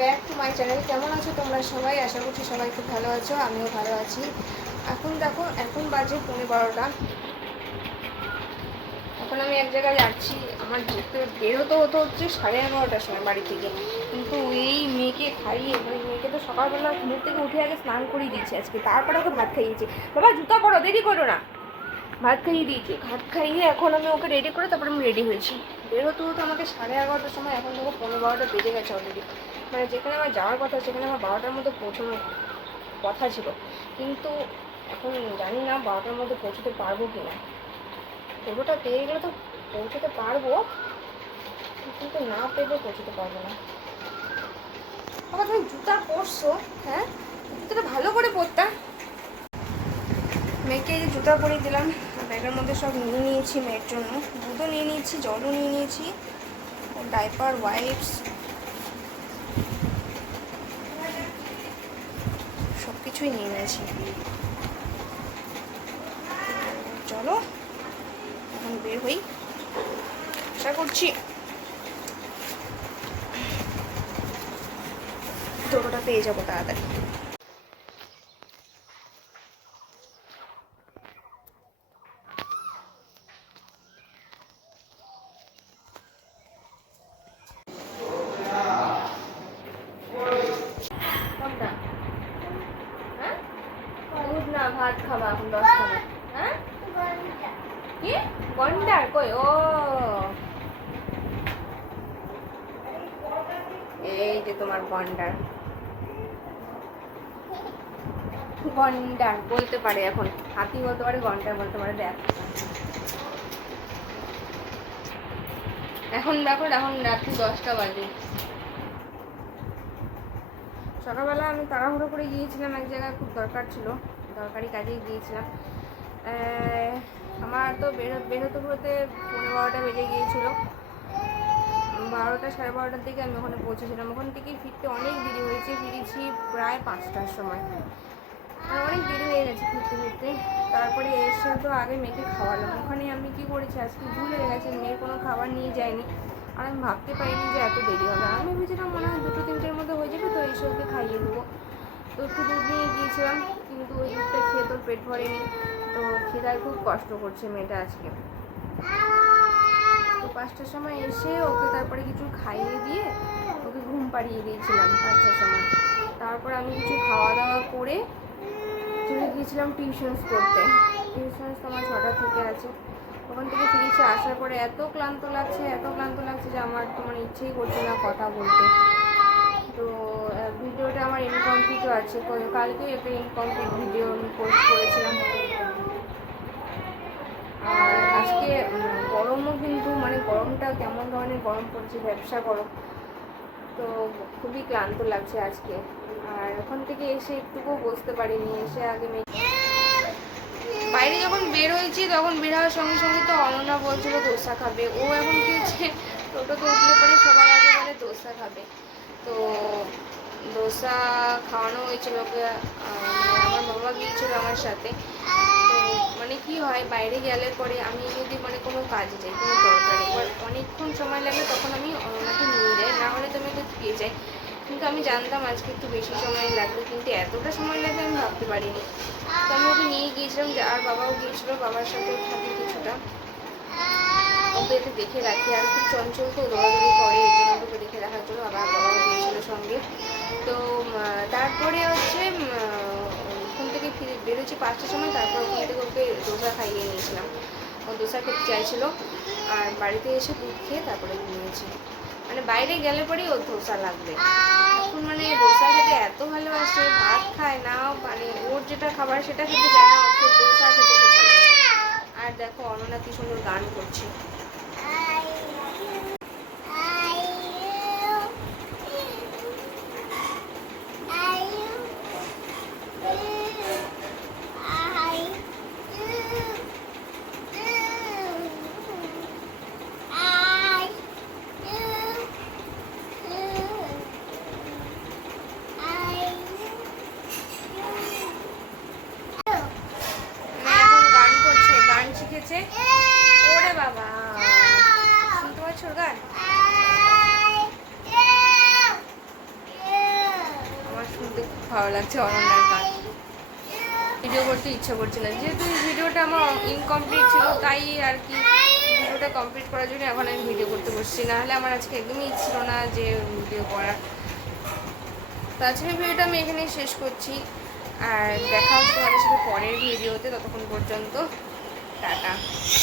Back to my channel কেমন আছো তোমরা সবাই? আশা করছি সবাই খুব ভালো আছো, আমিও ভালো আছি। এখন দেখো, এখন বাজে পৌনে বারোটা। এখন আমি এক জায়গায় যাচ্ছি, আমার যেতে বেরোতে হতো হচ্ছে সাড়ে এগারোটার সময় বাড়ি থেকে। কিন্তু এই মেয়েকে খাইয়ে মানে মেয়েকে তো সকালবেলা ঘুমের থেকে উঠে আগে স্নান করিয়ে দিয়েছি আজকে। তারপরে ওকে ভাত খাইয়েছি বাবা, জুতা পরো, দেরি করো না। ভাত খাইয়ে দিয়েছি। ভাত খাইয়ে এখন আমি ওকে রেডি করে তারপরে আমি রেডি হয়েছি। বেরোতে হতো আমাকে সাড়ে এগারোটার সময়, এখন দেখো পনেরো বারোটা বেজে গেছে অলরেডি মানে যেখানে আমার যাওয়ার কথা, সেখানে আমার বারোটার মধ্যে পৌঁছানোর কথা ছিল। কিন্তু এখন জানি না বারোটার মধ্যে পৌঁছতে পারব কি না টোটোটা পেয়ে গেলে তো পৌঁছতে পারব, কিন্তু না পেলে পৌঁছতে পারব না। বাবা, তুমি জুতা পরছো হ্যাঁ? জুতোটা ভালো করে পরতা। মেয়েকে এই যে জুতা পরিয়ে দিলাম, ব্যাগের মধ্যে সব নিয়ে নিয়েছি মেয়ের জন্য। দুধও নিয়ে নিয়েছি, জলও নিয়ে নিয়েছি ডাইপার ওয়াইপস সব কিছুই নিয়ে নিয়েছি। চলো এখন বের হই। আশা করছি টোটোটা পেয়ে যাব তাড়াতাড়ি কোনটা হ্যাঁ দুধ না, ভাত খাবা, এখন দশটা হ্যাঁ? কি? গন্ডার? কই? ও। এই যে তোমার গন্ডার। গন্ডার বলতে পারে এখন। হাতি বলতে পারে, গন্ডার বলতে পারে, দেখ। এখন দেখো, এখন রাত্রি দশটা বাজে। সকালবেলা আমি তাড়াহুড়ো করে গিয়েছিলাম, এক জায়গায় খুব দরকার ছিল। দরকারি কাজে গিয়েছিলাম। আমার তো বেরো, বেরোতে বেরোতে পনেরো বারোটা বেজে গিয়েছিল। বারোটা সাড়ে বারোটার দিকে আমি ওখানে পৌঁছেছিলাম। ওখান থেকে ফিরতে অনেক দেরি হয়েছে। ফিরেছি প্রায় পাঁচটার সময়। আর অনেক দেরি হয়ে গেছে ফিরতে ফিরতে। তারপরে এসে তো আগে মেয়েকে খাওয়ালাম। ওখানে আমি কি করেছি? আজকে ভুল হয়ে গেছে। মেয়ের কোনো খাবার নিয়ে যায়নি। আর আমি ভাবতে পারিনি যে এত দেরি হবে। আমি ভেবেছিলাম মনে হয় দুটো তিনটের মধ্যে হয়ে যাবে, তো এসে ওকে খাইয়ে দেবো। তো একটু দুধ নিয়ে গিয়েছিলাম। ওই দুধটা খেয়ে তোর পেট ভরেনি। তো খেদায় খুব কষ্ট করছে মেয়েটা আজকে। তো পাঁচটার সময় এসে ওকে তারপরে কিছু খাইয়ে দিয়ে ওকে ঘুম পাড়িয়ে দিয়েছিলাম পাঁচটার সময়। তারপর আমি কিছু খাওয়া দাওয়া করে চলে গিয়েছিলাম টিউশনস করতে। টিউশনস তো আমার ছটা থেকে আছে। ওখান থেকে ফিরেছে, আসার পরে এত ক্লান্ত লাগছে, এত ক্লান্ত লাগছে যে আমার তো মানে ইচ্ছেই করছে না কথা বলতে। তো ভিডিওটা আমার ইনকমপ্লিটও আছে। ক- কালকেই একটা ইনকমপ্লিট ভিডিও আমি পোস্ট করেছিলাম। আর আজকে গরমও কিন্তু মানে গরমটা কেমন ধরনের গরম পড়ছে, ব্যবসা গরম তো খুবই ক্লান্ত লাগছে আজকে। আর ওখান থেকে এসে একটুকুও বসতে পারিনি, এসে আগে বাইরে যখন বের হয়েছি, তখন বের হওয়ার সঙ্গে সঙ্গে তো অনন্যা বলছিল, দোসা খাবে। ও এখন কি হচ্ছে টোটোতে উঠলে পরে সবার আগে বলে, দোসা খাবে। তো দোসা খাওয়ানো হয়েছিল ওকে আমার বাবা গিয়েছিল আমার সাথে। মানে কি হয়, বাইরে গেলে পরে আমি যদি মানে কোনো কাজে যাই, কোনো দরকারে, এবার অনেকক্ষণ সময় লাগে তখন আমি ওনাকে নিয়ে যাই, না হলে তো আমি ওকে পেয়ে যাই। কিন্তু আমি জানতাম আজকে একটু বেশি সময় লাগবে, কিন্তু এতটা সময় লাগবে আমি ভাবতে পারিনি। তো আমি ওকে নিয়ে গিয়েছিলাম আর বাবাও গিয়েছিল, বাবার সাথে থাকি কিছুটা। ওকে একটু দেখে রাখি আর খুব চঞ্চল তো দৌড়াদৌড়ি করে এই জন্য ওকে দেখে রাখার জন্য বাবা বাবাও গিয়েছিল সঙ্গে। তো তারপরে হচ্ছে ওখান থেকে ফিরে বেরোচ্ছি পাঁচটার সময়, তারপর ওখান থেকে ওকে দোসা খাইয়ে নিয়েছিলাম। ও দোসা খেতে চাইছিল, আর বাড়িতে এসে দুধ খেয়ে তারপরে ঘুমিয়েছি। মানে বাইরে গেলে পরেই ওর ধোসা লাগবে। এখন মানে ডোসা খেতে এত ভালোবাসে, ভাত খায় না মানে ওর যেটা খাবার সেটা খেতে চায় না, ওর ডোসা খেতে আর দেখো অনন্যা কি সুন্দর গান করছে। ওরে বাবা। শুনতে পাচ্ছো গান? আমার শুনতে খুব ভালো লাগছে অনন্যার গান। ভিডিও করতে ইচ্ছা করছিল যেহেতু ভিডিওটা আমার ইনকমপ্লিট ছিল তাই আর কি ভিডিওটা কমপ্লিট করার জন্য এখন আমি ভিডিও করতে বসছি। না হলে আমার আজকে একদমই ছিল না যে ভিডিও করার। তাছাড়া ভিডিওটা আমি এখানেই শেষ করছি। আর দেখা হচ্ছে তোমাদের সাথে পরের ভিডিওতে ততক্ষণ পর্যন্ত। 大家。